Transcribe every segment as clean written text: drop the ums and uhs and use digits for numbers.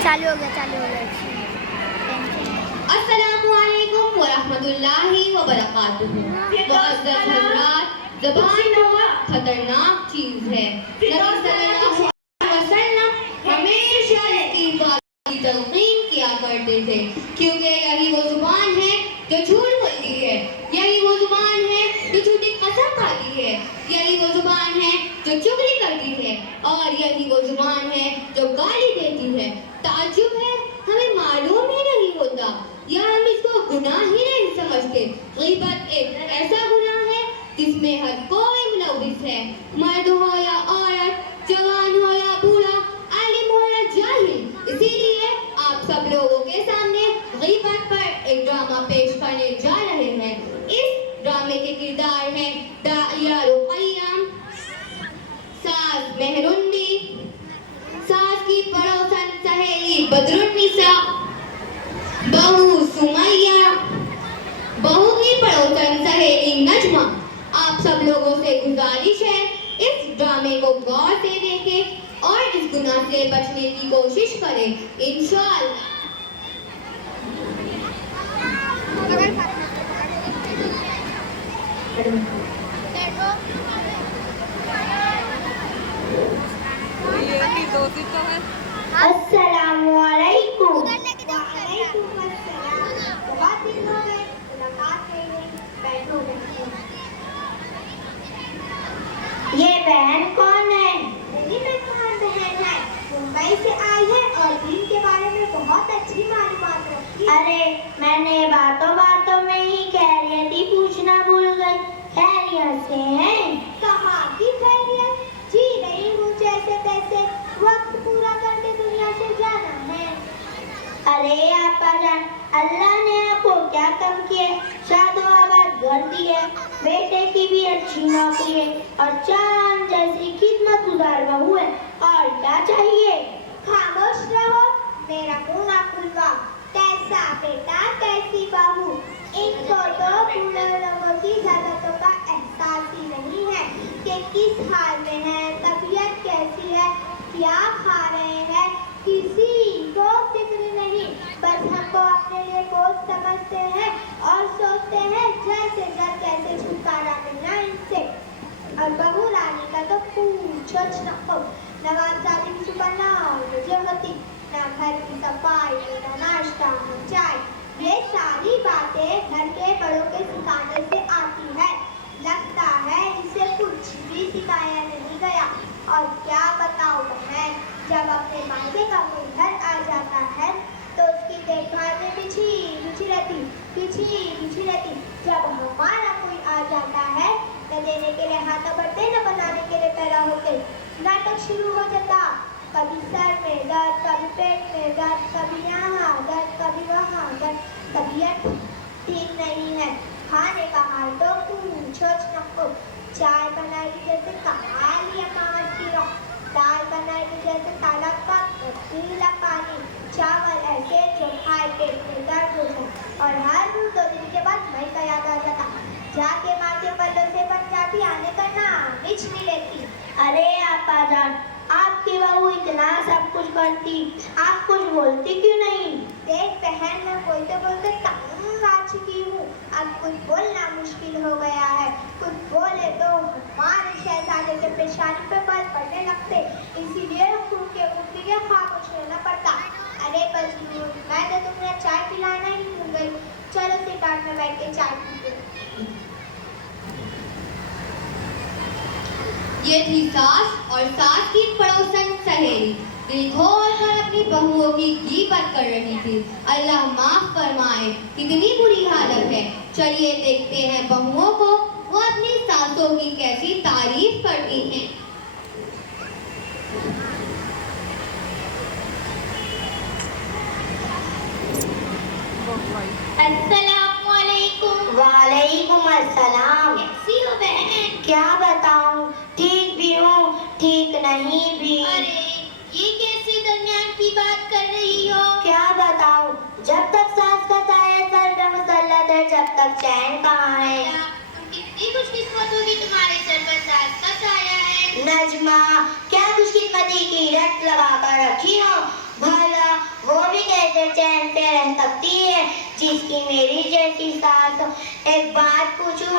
चालू हो गया। अस्सलामुअलैकुम वरहमतुल्लाहि वबरकातुहू। मुअज़्ज़ज़ हज़रात, ज़बान बहुत खतरनाक चीज़ है। नबी सल्लल्लाहु अलैहि वसल्लम हमेशा इसकी बात की तलक़ीन किया करते थे, क्योंकि यही वो ज़ुबान है जो झूठ बोलती है, यही वो ज़ुबान है जो झूठी कसम खाती है, यही वो ज़ुबान है जो चुगली करती है, और यही वो ज़ुबान है जो गाली देती है। ताज्जुब है, हमें मालूम ही नहीं होता या हम इसको गुनाह ही नहीं समझते। ग़ीबत एक ऐसा गुनाह है जिसमें हर कोई मुलव्विस है, मर्द हो या औरत, जवान हो या बूढ़ा, आलिम हो या जाहिल। इसीलिए आप सब लोगों के सामने ग़ीबत पर एक ड्रामा पेश करने जा रहे हैं। इस ड्रामे के किरदार हैं दाइया रुक़ैया, सास मेहरुन्नी, सास की पड़ोसन सहेली बदरुन्निसा, बहू सुमैया, बहू की पड़ोसन सहेली नजमा। आप सब लोगों से गुजारिश है, इस ड्रामे को गौर से देखें और इस गुनाह से बचने की कोशिश करें, इंशाअल्लाह। अस्सलामुअलैकुम। वालेकुम अस्सलाम। बहुत दिन हो गए, मुलाकात नहीं हुई, बैठो बैठो। ये बहन कौन है? मेरी मेहमान बहन है, मुंबई से आई है और दीन के बारे में बहुत अच्छी मालूमात रखती है। अरे मैंने बातों बातों में ही खैरियत ही पूछना भूल गई। खैरियत से हैं? कहाँ की खैरियत, जी रही हूँ जैसे तैसे, वक्त पूरा करके दुनिया से जाना है। अरे आपा जान, अल्लाह ने आपको क्या कम किए, शादोआबाद घर दिए, बेटे की भी अच्छी नौकरी है और चांद जैसी खिदमतगुजार बहू है, और क्या चाहिए? खामोश रहो, मेरा मुंह ना खुलवा। कैसा बेटा कैसी बहू, इनको तो बूढ़े लोगों की ज़रूरतों का एहसास ही नहीं है कि किस हाल में है, तबीयत कैसी है, क्या खा रहे हैं, किसी को फिक्र नहीं। बस हमको अपने लिए बोझ समझते हैं और सोचते हैं जल्द से जल्द कैसे छुटकारा मिलना इनसे। और बहू रानी का तो पूछो न। नवाब साहब की सुबह 9 बजे होती, ना घर की सफाई, ना नाश्ता, ना चाय। ये सारी बातें घर के बड़ों के सिखाने से आती है। लगता है इसे कुछ भी सिखाया नहीं गया। और क्या बताऊं बहन, जब अपने मायके का कोई घर आ जाता है तो उसकी देखभाल में पीछे रहती। जब हमारा कोई आ जाता है न देने के लिए हाथों बढ़ते, न बनाने के लिए पैदा होते, नाटक शुरू हो जाता। कभी सर में दर्द, कभी पेट में दर्द, कभी यहाँ दर्द, कभी वहाँ दर्द। तबीयत ठीक नहीं है, खाने का हाल तो पूछो न। चाय बनाएगी जैसे कहाली की रो, दाल बनाएगी जैसे तालाब का पीला पानी, चावल ऐसे जो खाए पेट में दर्द हो जाए, और हर रोज 2 दिन के बाद मई का याद आ जाता। जाके माँ के पल्लों से बन जाती, आने का नाम नहीं लेती। अरे आपा जान, आपकी बहू इतना सब कुछ करती, आप कुछ बोलती क्यों नहीं? देख बहन, मैं बोलते बोलते तंग आ चुकी हूँ, अब कुछ बोलना मुश्किल हो गया है। कुछ बोले तो हमारे शहजादे के पेशानी पे बाल पड़ने लगते, इसीलिए खून के लिए खामोश रहना पड़ता। अरे बस मैं तो तुम्हें चाय पिलाना ही भूल गई। चलो सिटाट में बैठ के चाय पीते। ये थी सास और सास की पड़ोसन सहेली, दिल खोल कर अपनी बहुओं की गीबत कर रही थी। अल्लाह माफ फरमाए, कितनी बुरी हालत है। चलिए देखते हैं बहुओं को वो अपनी सासों की कैसी तारीफ करती हैं। अस्सलामुअलैकुम। वालेकुम अस्सलाम। कैसी हो बहन? क्या बताऊं, ठीक भी हूँ, ठीक नहीं भी। अरे ये कैसे दरमियान की बात कर रही हो? क्या बताऊं, जब तक सास का साया सर पे मुसल्लत है, जब तक चैन कहाँ है। तुम कितनी खुशकिस्मत होगी, तुम्हारे सर पर सास का साया है। नजमा, क्या खुशकिस्मती की रट लगा कर रखी हो। भला वो भी कैसे चैन से रह सकती है जिसकी मेरी जैसी सास हो। एक बात पूछूं,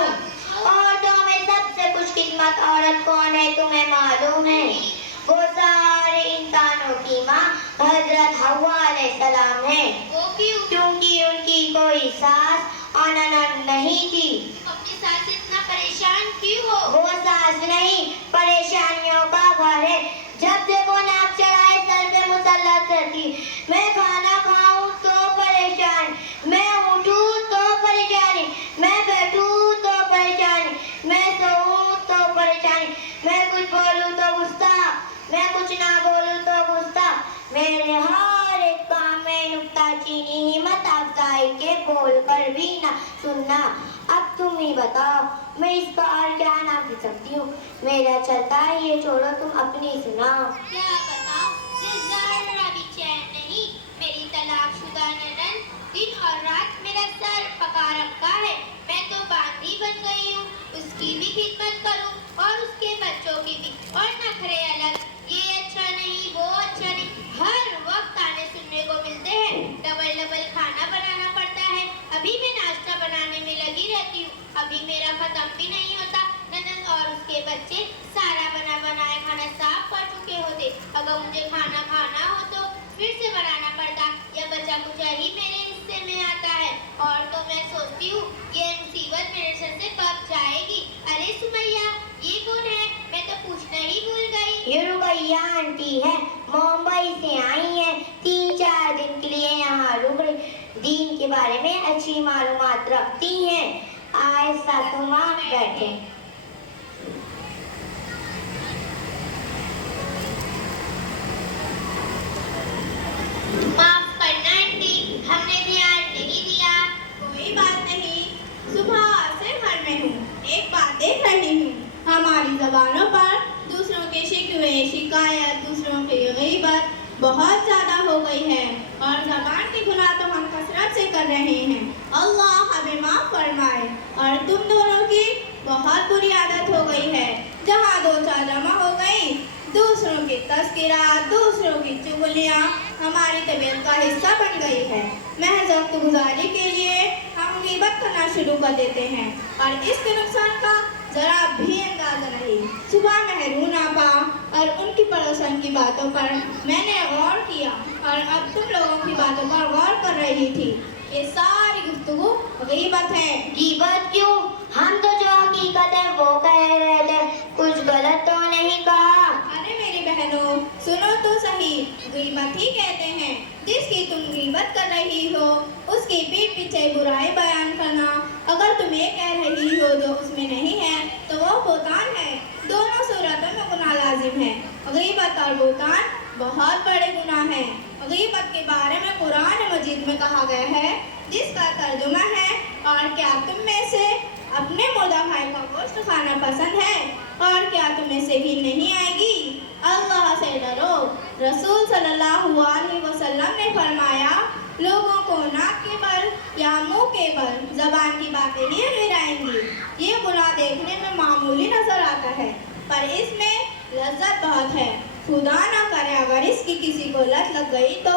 औरतों में सबसे खुशकिस्मत औरत कौन है तुम्हें मालूम है? वो सारे इंसानों की माँ हजरत हव्वा अलैहिस्सलाम है। वो क्यों? क्योंकि उनकी कोई सास और ननद नहीं थी। अपनी सास से इतना परेशान क्यों हो? वो सास नहीं, परेशानियों का घर है। जब देखो नाक चढ़ाए सर पे मुसल्लत रहती। मैं खाना खाऊं तो परेशान, मैं उठूं तो परेशानी, मैं बैठूं तो परेशानी, मैं सोऊं तो परेशानी, मैं कुछ बोलूं तो गुस्सा, मैं कुछ ना बोलूं तो गुस्सा। मेरे हर एक काम में नुक्ताचीनी, हिम्मत अफजाई के बोल कर भी ना सुनना। अब तुम ही बताओ, मैं इसका और क्या नाम दे सकती हूँ? मेरा चलता है, ये छोड़ो, तुम अपनी सुनाओ। क्या बताऊं, जरा भी चैन नहीं। मेरी तलाकशुदा ननद दिन और रात मेरा सर पका रखा है। मैं तो बांदी बन गई हूँ, उसकी भी खिदमत करूँ और उसके बच्चों की भी, और नखरे अलग। ये अच्छा नहीं, वो अच्छा नहीं, हर वक्त ताने सुनने को मिलते हैं। डबल डबल खाना बनाना पड़ता है। अभी मैं नाश्ता बनाने में लगी रहती हूँ, अभी मेरा खत्म भी नहीं होता। ननद और उसके बच्चे सारा बना बनाया खाना साफ कर चुके होते। अगर मुझे खाना खाना हो तो फिर से बनाना पड़ता, या बचा कुछ ही मेरे हिस्से में आता है। और तो मैं सोचती हूँ ये मुसीबत मेरे सर से कब जाएगी। अरे सुमैया, ये कौन है? मैं तो पूछना ही भूल गई। ये रुकैया आंटी है, मुंबई से आई है, 3-4 दिन के लिए यहाँ रुक रही। दीन के बारे में अच्छी मालूमात रखती हैं। आए साथों माँ बैठे। माफ करना आंटी, हमने ध्यान नहीं दिया। कोई बात नहीं, सुबह से घर में हूँ, एक बात देख रही हूँ। हमारी जबानों पर दूसरों के शिकवे शिकायत, दूसरों की गीबत बहुत ज्यादा हो गई है, और जबान के गुनाह तो हम कसरत से कर रहे हैं। अल्लाह हमें माफ फरमाए। और तुम दोनों की बहुत बुरी आदत हो गई है, जहाँ दो चार जमा हो गई, दूसरों की तस्करा, दूसरों की चुगलियाँ हमारी तबीयत का हिस्सा बन गई है। महज वक्त गुजारी के लिए हम गीबत करना शुरू कर देते हैं, और इसके नुकसान का जरा भी अंदाजा नहीं। सुबह महरून आपा और उनकी पड़ोसन की बातों पर मैंने गौर किया, और अब तुम लोगों की बातों पर गौर कर रही थी। ये सारी गुफ्तगू गीबत है। गीबत क्यों? हम तो जो हकीकत है वो कह रहे थे, कुछ गलत तो नहीं कहा। अरे मेरी बहनों, सुनो तो सही, गीबत ही कहते हैं जिसकी तुम गीबत कर रही हो उसकी पीठ पीछे बुराई बयान करना। अगर तुम ये कह रही हो जो उसमें नहीं है तो वो बहतान है। दोनों सूरतों में गुनाह लाजिम है। गीबत और बहतान बहुत बड़े गुनाह हैं। गीबत के बारे में कुरान मजीद में कहा गया है, जिसका तर्जुमा है, और क्या तुम में से अपने मुर्दा भाई का गोश्त खाना पसंद है, और क्या तुम्हें से भी नहीं आएगी? अल्लाह से डरो। रसूल सल्लल्लाहु अलैहि वसल्लम ने फरमाया, लोगों को नाक के बल या मुंह के बल जबान की बातें ही गिराएंगी। ये गुनाह देखने में मामूली नजर आता है, पर इसमें लज्जत बहुत है। खुदा ना करे अगर इसकी किसी को लत लग गई तो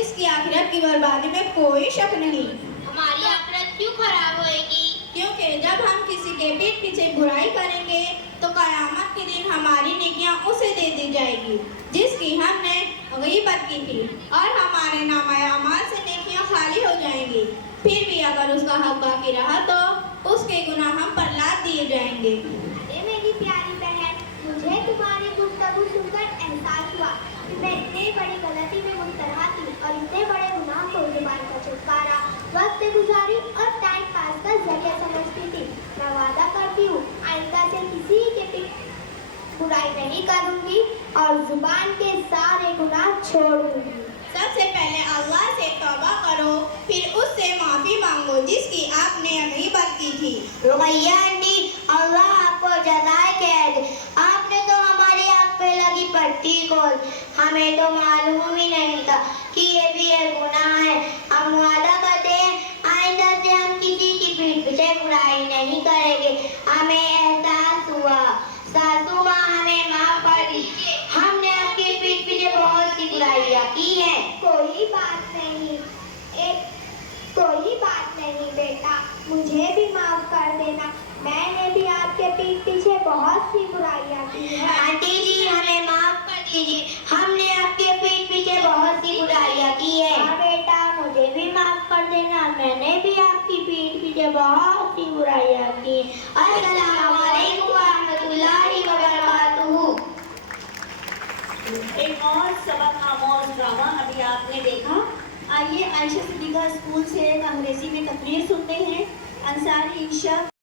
इसकी आखिरत की बर्बादी में कोई शक नहीं। हमारी आखिरत क्यों खराब होएगी? क्योंकि जब हम किसी के पीठ पीछे बुराई करेंगे तो कयामत के दिन हमारी नेकियां उसे दे दी जाएगी जिसकी हमने गीबत की थी, और हमारे नामाए अमाल से नेकियां खाली हो जाएंगी। फिर भी अगर उसका हक बाकी रहा तो उसके गुनाह हम पर लाद दिए जाएंगे। अरे मेरी प्यारी बहन, मुझे तुम्हारी गुफ्तगू सुनकर एहसास हुआ कि मैं इतनी बड़ी गलती में मुब्तला थी, और इतने बड़े गुनाह को जुबान का छुटकारा, वक्त गुजारी और टाइम पास का जरिया समझती थी। मैं वादा करती हूँ आइंदा से किसी के पीठ बुराई नहीं करूँगी और जुबान के सारे गुनाह छोड़ूंगी। सबसे पहले अल्लाह से तौबा करो, फिर उससे माफी मांगो जिसकी आपने गीबत की थी। रुकैया आंटी, अल्लाह आपको जज़ाए खैर दे। आपने तो हमारी आँख पे लगी पट्टी खोल, हमें तो मालूम ही नहीं था कि ये भी एक गुनाह है। हम वादा करते हैं आइंदा से हम किसी की पीठ पीछे बुराई नहीं करेंगे। हमें एहसास हुआ, सासू माँ हमें माफ कर दीजिए, हमने आपकी पीठ पीछे बहुत सी बुराइयाँ की हैं। कोई बहुत सी बुराइयां की हैं। आंटी जी हमें माफ कर दीजिए, हमने आपके पीठ पीछे बहुत सी बुराइयां की है। हाँ बेटा मुझे भी माफ कर देना, मैंने भी आपकी पीठ पीछे बहुत सी बुराइयां की। अस्सलाम वालेकुम व रहमतुल्लाहि व बरकातुहू। एक और सबक आमोज ड्रामा अभी आपने देखा। आइए आयशा सिद्दीका स्कूल से एक अंग्रेजी में तकरीर सुनते हैं। अंसारी इंशा